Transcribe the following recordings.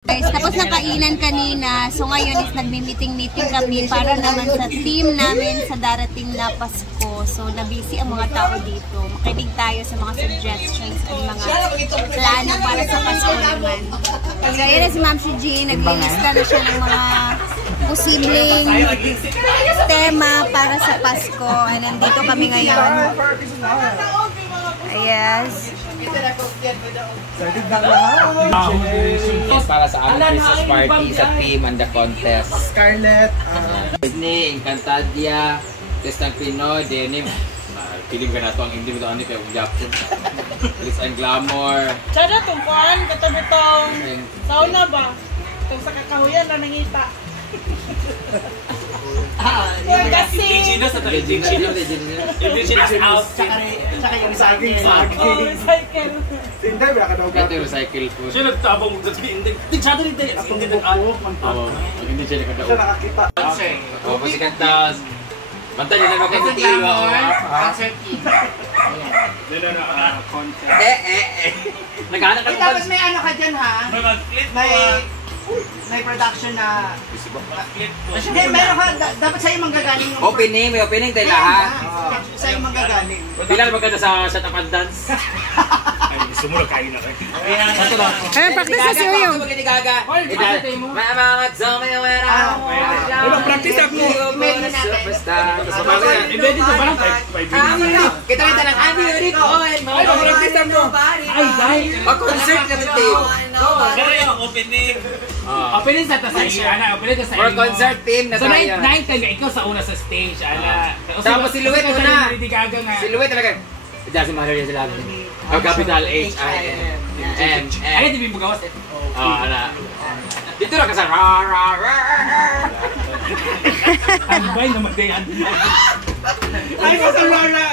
Guys, tapos ng kainan kanina. So ngayon is nagmi-meeting-meeting kami para naman sa team namin sa darating na Pasko. So nabisi ang mga tao dito. Makinig tayo sa mga suggestions at mga plano para sa Pasko naman. So ayan na si Ma'am si Jean. Naglilista na siya ng mga posibleng tema para sa Pasko. And nandito kami ngayon. Yes. Para sa aming Christmas party sa team and the contest. Scarlett, Disney, Encantadia, Testang Pinoy, Denim. Pilim ka na ito ang hindi mo ito ano kaya Japon. Glitz and Glamour. Sada tungkuan, katabi tong sauna ba? Itong sa kakahuyan na nangita. Kasi Legend out. tsaka yung saging. recycle. Hindi, wala ka daw Ito yung recycle food. Siya nagtabang mo sabihin, hindi siya rin din. Ako hindi nag-alok, Oo, hindi siya nakadaog. siya nakakita. Oo, pasikat na. Mantay niya na magkakutilo. Naghanap ka Tapos may ano ka dyan ha? May production na... Hindi, meron ka, dapat sa'yo manggagaling yung... Opening, may opening tayo lahat. Sa'yo manggagaling. Pilar maganda sa shut up and dance. Sumula kain na kayo. Anong practice na siyo yung? Mamangat sa mga wera. Practice ako. Superstar. Hindi dito ba lang 5 minutes? Kita rin talang I'm beautiful. Practice ako. Ay, mag-concert ka rin, Dave. Pero yung opening. Opening sa tayo, ana. Opening sa For concert team na so, tayo. So, 9 tayo, ikaw sa una sa stage, ana. Tapos silhouette mo na. Lady Gaga nga. Silhouette talaga. Dasi Mahalia sila. O capital H-I-M. Ano, di ba magawas? Oo, ala. Dito na ka sa Ang bay naman ganyan. Ay, sa Lola!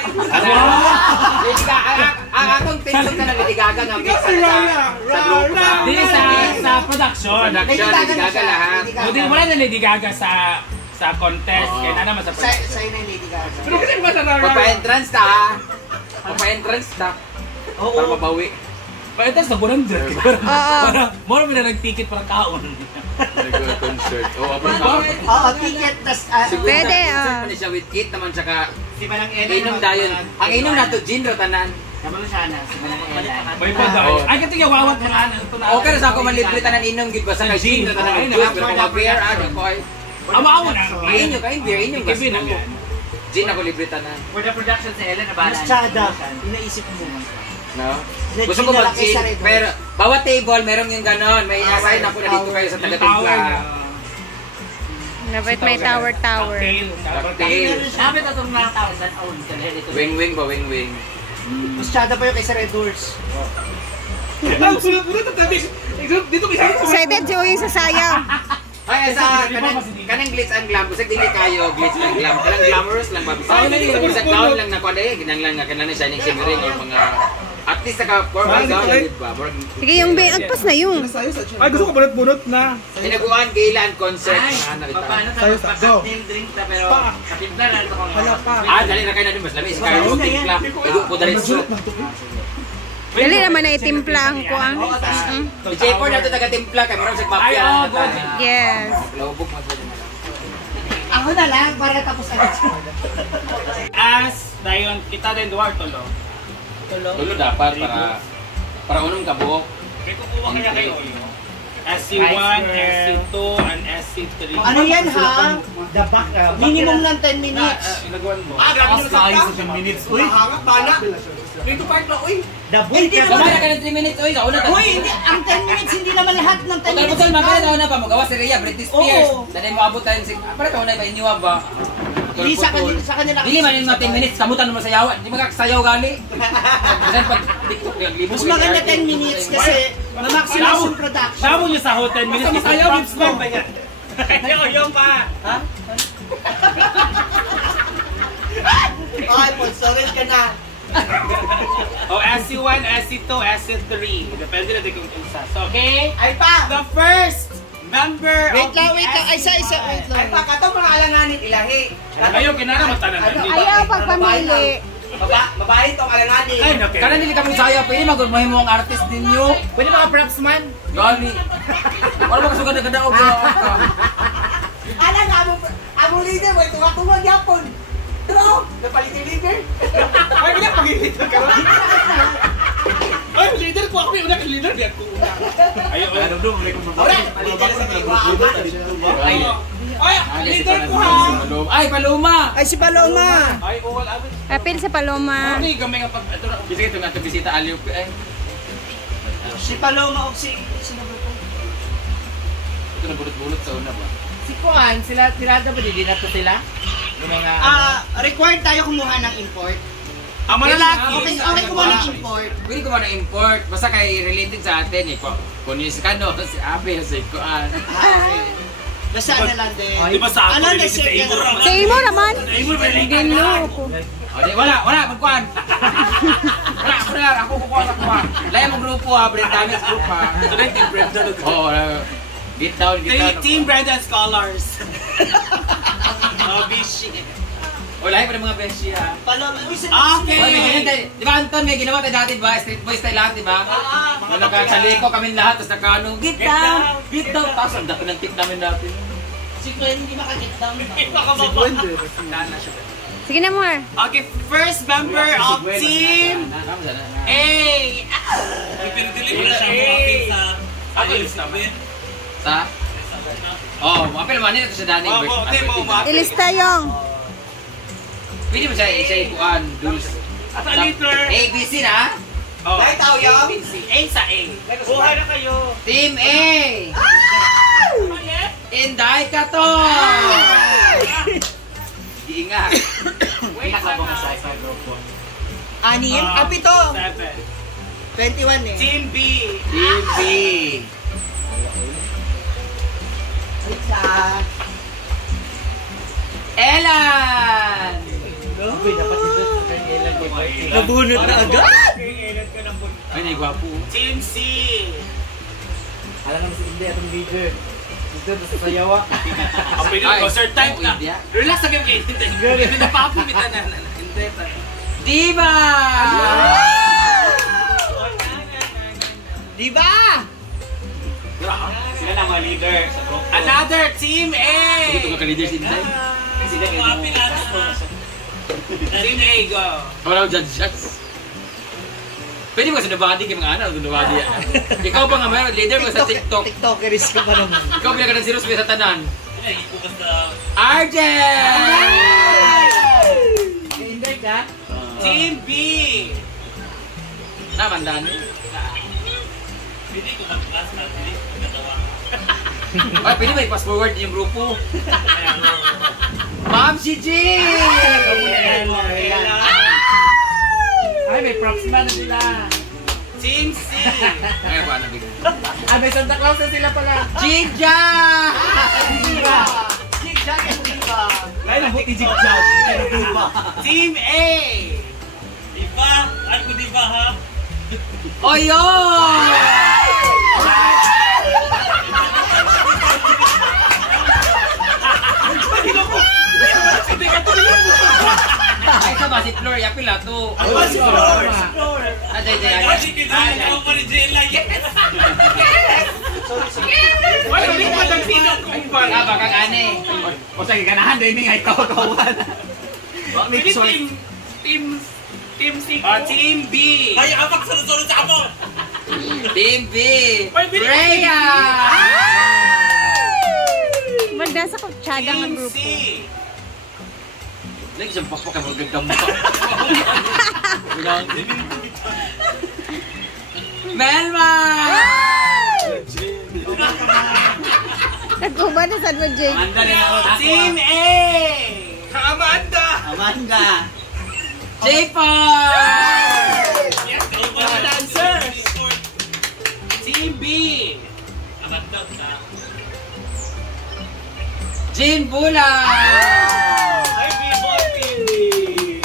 Ang akong tension na ng Lady Gaga nga mix sa grupo sa... Di sa production. Production, Lady Gaga lahat. O di wala na Lady Gaga sa contest. Kaya na naman sa production. Sa'yo na yung Lady Gaga. Pero kasi ba sa Lola? Papa-entrance ta ha. Papa-entrance ta. Para mabawi. Pa-entrance na 100. Para, mora mo na nag-ticket para kaon. Nag-concert. Oo, ticket, tas... Pwede, Concert pa siya with kit naman tsaka Si Manang Ella. inom dayon. Ang inom na to, gin ro tanan. Naman siya na, si Manang Ella. May pa daw. Ay, kato yung wawat mga ano. Okay na sa ako manlibre tanan inom gid basta kay gin ro tanan ng juice pero mga beer ano ko ay. Amaw na. Inyo kay beer inyo gas. Kevin ang yan. Gin ako libre tanan. For the production sa Ella, nabalaan. Mas tsada, inaisip mo. No? Gusto ko mag-gin, pero bawat table meron yung ganon. May assign ako na dito kayo sa taga-timpla. Nabait may tower. Cocktail. Sabi na itong mga tao, that own. Wing-wing ba, wing-wing. Mas tsada pa yung kay sa Red Doors. Ang sunod-sunod na tabi. Dito kasi. Excited si Uy sa sayaw. Ay, sa kanang glitz and glam. Kasi dili kayo glitz and glam. Kanang glamorous lang ba? Sa gown lang na kuwan eh. Ginang lang na kanang shining shimmering or mga... At least naka-formal gown, di ba? Sige, yung agpas na yung. Ay, gusto ko bunot-bunot na. Tinaguan, gala and concert. Paano tayo pa-cocktail drink na pero katimpla na ito kong Wala pa. Dali na kayo na din. Mas lamis. Kaya mo timpla. Igo po dali sa Dali naman na itimpla ang kuwang. Si J4 na ito taga-timpla. Kaya marami sa mafia. Yes. Laubog mas pwede na. Ako na lang para tapos agad. As, dayon, kita din duwar tolo. Tulo dapat para unong kabuok. May kukuha kaya kayo yun. SC1, SC2, and SC3. Ano yan ha? Minimum ng 10 minutes. Nagawan mo. Grabe yung sa 10 minutes. Uy, hangat bala. Dito part na, uy. Hindi Gamay na ka ng 3 minutes. Uy, kauna ka. Uy, hindi. Ang 10 minutes, hindi naman lahat ng 10 minutes. Hotel, magkaya kauna pa. Magawa si Rhea, Britney Spears. Oo. Dahil mo abot tayo. Para kauna ba, inyo ba? Hindi sa kanila. Dili man yung mga 10 minutes. Kamutan mo sayaw. Hindi magkakasayaw gali. Kasi pag TikTok yung libo. Mas maganda 10 minutes kasi ma-maximize yung production. Sabo niyo sa hotel minutes. Basta masayaw, lips lang ba yan? Yung pa. Ha? Ay, Ponsoret ka na. O, SC1, SC2, SC3. Depende na din kung isa. So, okay? Ay pa! The first member Wait of lang. the Ay, isa. Wait lang. Ay pa, katong mga alanganin ilahi. Ayaw, kinara matanan. Ayaw pagpamili. Babae to, alanganin. Ay, okay. Kanan dili kami saya, pwede magmahimo ang artist ninyo. Pwede mga props man? Gani. Wala ba kasugad na kadaog ka? Ala nga, amo leader, may tunga-tunga yapon. Pero, napalit yung leader. Ay, pinapagilito ka ba? Ay, leader ko ako yung unang leader. Di ako una. Ayaw, Ano daw, may kumabay. Alright, palitan na sa Ay, leader ko ha. Ay, Paloma. Ay, si Paloma. Ay, wala. Apil sa Paloma. Ano yung gamay nga pag... Ito na. Bisa ito nga ito bisita aliw ko eh. Si Paloma o si... Sino ba ito? Ito na bulot-bulot sa una ba? Si Kuan, sila ba hindi na to sila? Yung mga Required tayo kumuha ng import. Ang malalaki. Okay kumuha ng import. Pwede ko ba na import? Basta kay related sa atin eh. Kung yung si Kano, si Abe, si Kuan. Basta ano lang din. Di ba sa ako Ano na related sa Igor? Sa imo naman. Igor ba related? Ginoo. Wala, magkuhan. Wala, ako kukuha sa kuha. Laya mo grupo ha, Brent Damage group ha. Ito na yung Team Brenda. Oo, get down. Team Brenda Scholars. Oh, bishi. O, lahi pa ng mga beshi ha. Paloma. Okay! May ganyan tayo. Di ba Anton, may ginawa tayo dati ba? Street boys tayo lahat, di ba? Nung nagkatsaliko kami lahat, tapos nagkano, get down! Get down! Tapos ang dati ng tip namin dati. Si Kuan hindi makakit down. Sige na, more. Okay, first member of Team A. Alis namin. Sa? Oh, apel manin ito sa Danny. Ilista yung. Pwede mo siya ikuan, Dulce. Asa leader? ABC na? Oh. Dahil tao yung? A sa A. Buhay na kayo. Team A! Inday ka to! Iingat. Wait lang. Anim? Pito. 7. 21 eh. Team B. Team B! Isa. Elan! Nabunot na agad! Ay, naigwapo. Team C. Alam naman si Inday atong leader. Dito sa sayawa. Ang pwede ko, sir, time oh, na. India. Relax na kayo kayo. Hindi napapimitan na. Hindi. Diba? Diba? Sila na mga leader sa group. Another Team A. Ito ka ka-leader si Inday. Sila kayo. Team A, go. Wala ko dyan shots. Pwede mo sa Nabadi kayo mga anak, Nabadi. Ikaw pa nga mayroon, leader mo sa TikTok. TikTokeris ka pa naman. Ikaw pinaka ng zeros sa tanan. Arjen! Hindi ka? Team B. Naman, Dani. Pwede ko mag-class na. Ay, pwede ba i-pass forward yung grupo? Ma'am si Jean! Ay, may props man na sila. Team C. Ay, ba na bigyan? May Santa Claus na sila pala. Jinja! Diba? Zigzag and diba? Kaya na buti zigzag. Pero diba? Team A. Diba? Ako diba ha? Oyo! Ay, sa ba si Flor? Yapil na to. Si Flor! Ajay, Wala rin pa ng sino kung ba? Ah, bakang ane. O sige, ganahan din may ikaw-kawan. Team C. Team B. Ay, apak sunod-sunod sa amo. Team B! Freya! Magda sa kutsada ng Team grupo. C. Lagi siyang pakpak ang magagam mo. Melma! Nagkuba na sa mo, Jake. Team A. Amanda. J-Pop! Yes, go dancers. Team B. Amanda. Jean Bula! Hi, people team.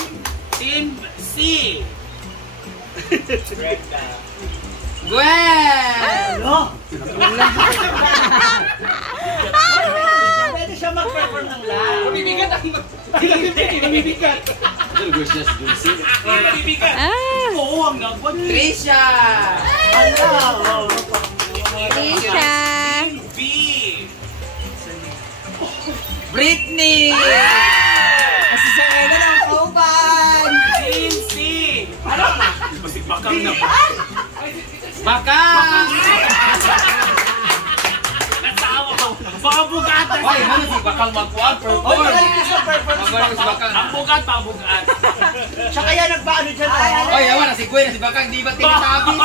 Team C. Brenda. Gwen! Pwede siya mag-perform ng live. Mabibigat ang mabibigat. Gusto si Juicy. Oo, ang nagwag. Trisha! Trisha. B. Britney! Kasi sa ena ng kauban. Team C. Masig bakang na ba? Bakang! Nasawa ko. Baka bugatan. Hoy, ano si Bakang magkuhan? Perform! Magkuhan si Bakang. Ang bugat pa, bugat. Siya kaya nagpaano dyan. Hoy, awan na si Gwen, si Bakang, di ba tinatapis?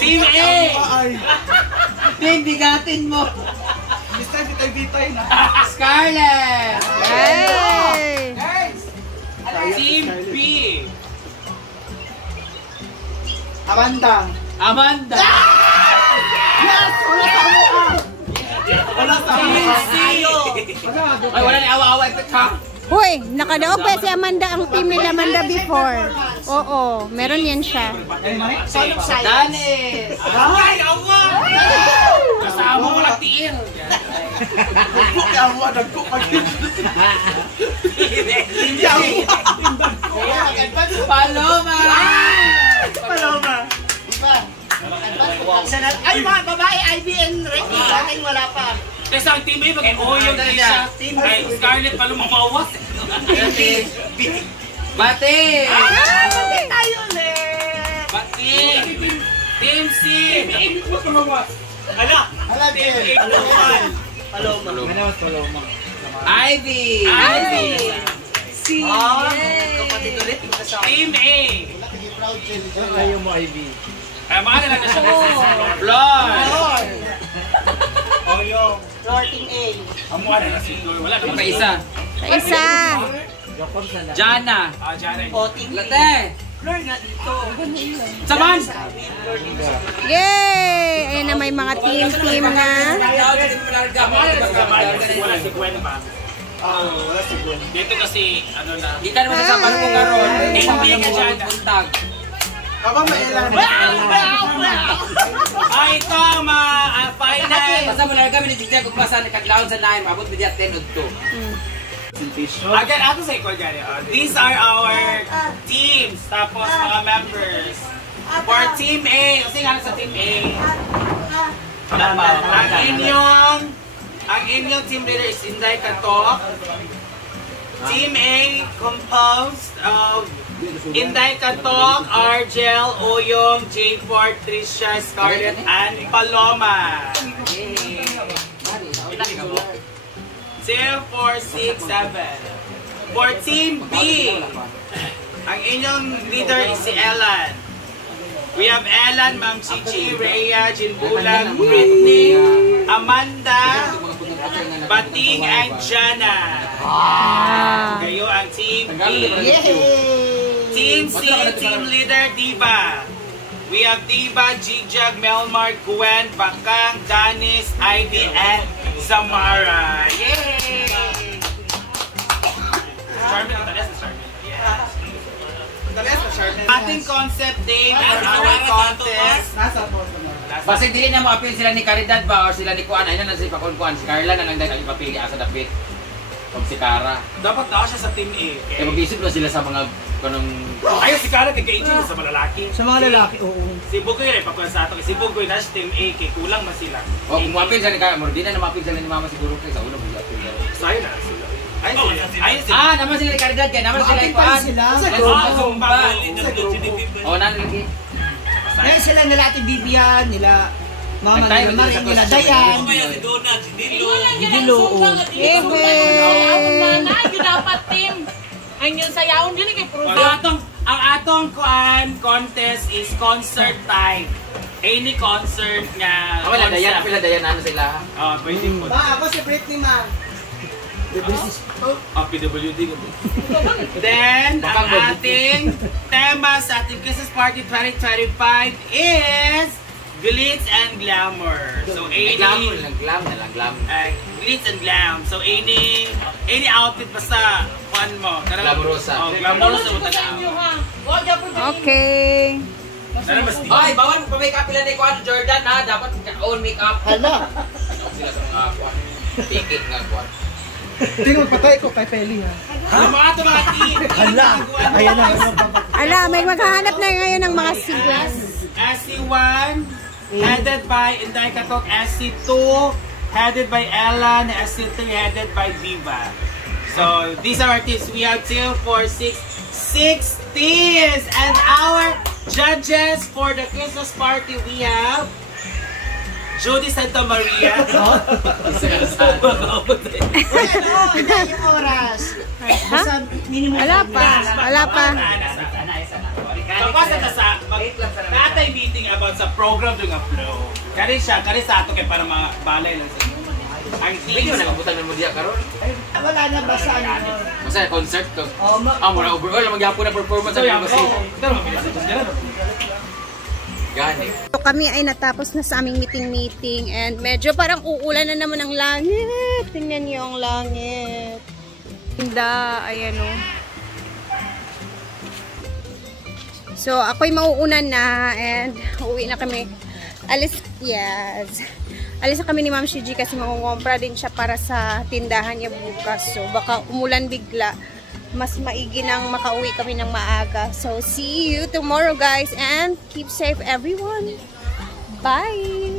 Team A. Team, bigatin mo! Mr. Bitay-bitay na. Scarlett! Hey! Team B. Amanda. Amanda! Yes! Wala sa amuha. Wala sa Team amuha. C. Ay, wala ni awa-awa ito, ha? Hoy, nakadaog pa si Amanda ang team nila Amanda before. Oo, meron yan siya. Son of Science. Danis! Ay, awa! Kasama mo lang tiil. Amuha, nagkupagin. Hindi ako. Paloma! Paloma. Ay, mga babae, Ivy and Ricky. Bakit wala pa? Kasi ang team A, maging yung Trisha. Ay, Scarlett pa lumabawas. Bate! Bakit tayo ulit? Bati! Team C! Hala, Team Paloma. Ivy! Ivy! Kapatid ulit. Team A! Ayaw mo, Ivy. Ay, mahal na siya. Floor! Lord Team A. Ang mukha na si Floor. Wala naman. Isa. Isa. Jacob sana. Jana! Ah, Jana. O, Team A. Late! Lord nga dito. Saman! Yay! Ayan na may mga team na. Wala si Gwen ba? Wala si Gwen. Dito kasi, ano na. Di ka naman sasama ko karon. Hindi ka dyan. Puntag. Aba, mailan. Ito ang mga final. Basta mo na kami ni Jigja kung basa ni Kaglaon sa naim. Abot mo diya 10 o 2. Again, ato sa ikaw dyan. These are our teams. Tapos mga members. For Team A. Kasi nga sa Team A. Ang inyong team leader is Inday Katok. Team A composed of Inday Katok, Argel, Oyong, J4, Trisha, Scarlett, and Paloma. 0, 4, 6, 7. For Team B, ang inyong leader is si Ellen. We have Ellen, Ma'am Chichi, Rhea, Jinbulag, Britney, Amanda, Bating, and Jana. Kayo ang Team B. Team C, Team Leader, Diva. We have Diva, Jigjag, Melmar, Gwen, Bakang, Danis, Ivy, and Samara. Yay! Charmin, ating concept day at our contest. Basig dili na mo apil sila ni Caridad ba or sila ni Kuan. Ayun na si Pakon-Kuan. Si Carla na lang dahil ang ipapili asa dapit. Pag si Cara. Dapat daw siya sa Team A. Kaya mag-isip na sila sa mga kanong... Ayaw si Cara kay-18 sa mga lalaki. Sa mga lalaki, oo. Si Bugoy ay pakuha sa ato. Si Bugoy na siya Team A kay kulang man sila. O kung mapil sila ni Cara, di na mapil sila ni Mama siguro kayo sa ulo. So ayun na sila. Ayun sila. Ah, naman sila ni Caridad kaya naman sila ni Kuan. Sila. Zumba. O, nanlagi. Ngayon sila nila Ate Bibian, nila Mama Nagtayo nila Marie, sa nila costume. Dayan. Dilo, oo. Dapat team. Ang yun sa yaon dili kay So, ang atong contest is concert time. Any concert nga. Wala, Dayan. Apil na Dayan. Ano sila? Pwede po. Ako si Britney, ma'am. PWD ko. Then, ang ating tema sa ating Kisses Party 2025 is Glitz and Glamour. So, Glam na lang. Glam. Glitz and Glam. So, any outfit basta fun mo. Glamorosa. Oh, glamorosa mo Okay. Ay, bawal mo pa make up ilan ni Kuan Jordan ha. Dapat own make up. Hala. Sila sa mga Kuan. Pikit nga Kuan. Hindi magpatay ko kay Peli ha. Mga ito mga team. Hala! Ayan na. Ala, may maghahanap na ngayon ng mga sequence. SC1, headed by Inday Katok. SC2, headed by Ella. And SC3, headed by Viva. So, these are our teams. We have 2, 4, 6 teams. And our judges for the Christmas party, we have Judy Santa Maria. Yung oras. Basta minimum. Wala pa. Wala pa. Kapasa na sa natay meeting about sa program doon nga flow. Kani siya, kani sa ato kay para mga balay lang sa ang Video na kabutan mo diya karon. Wala na ba sa ano? Masa concert to. Oh, Mura overall magyapon na performance sa yung kasi. pero mabilis ito sila. Gani. So, kami ay natapos na sa aming meeting and medyo parang uulan na naman ang langit. Tingnan niyo ang langit. Tinda, ayan o. So, ako'y mauunan na and uuwi na kami. Alis na kami ni Ma'am Shiji kasi mangungompra din siya para sa tindahan niya bukas. So, baka umulan bigla. Mas maigi nang makauwi kami ng maaga. So, see you tomorrow guys and keep safe everyone. Bye!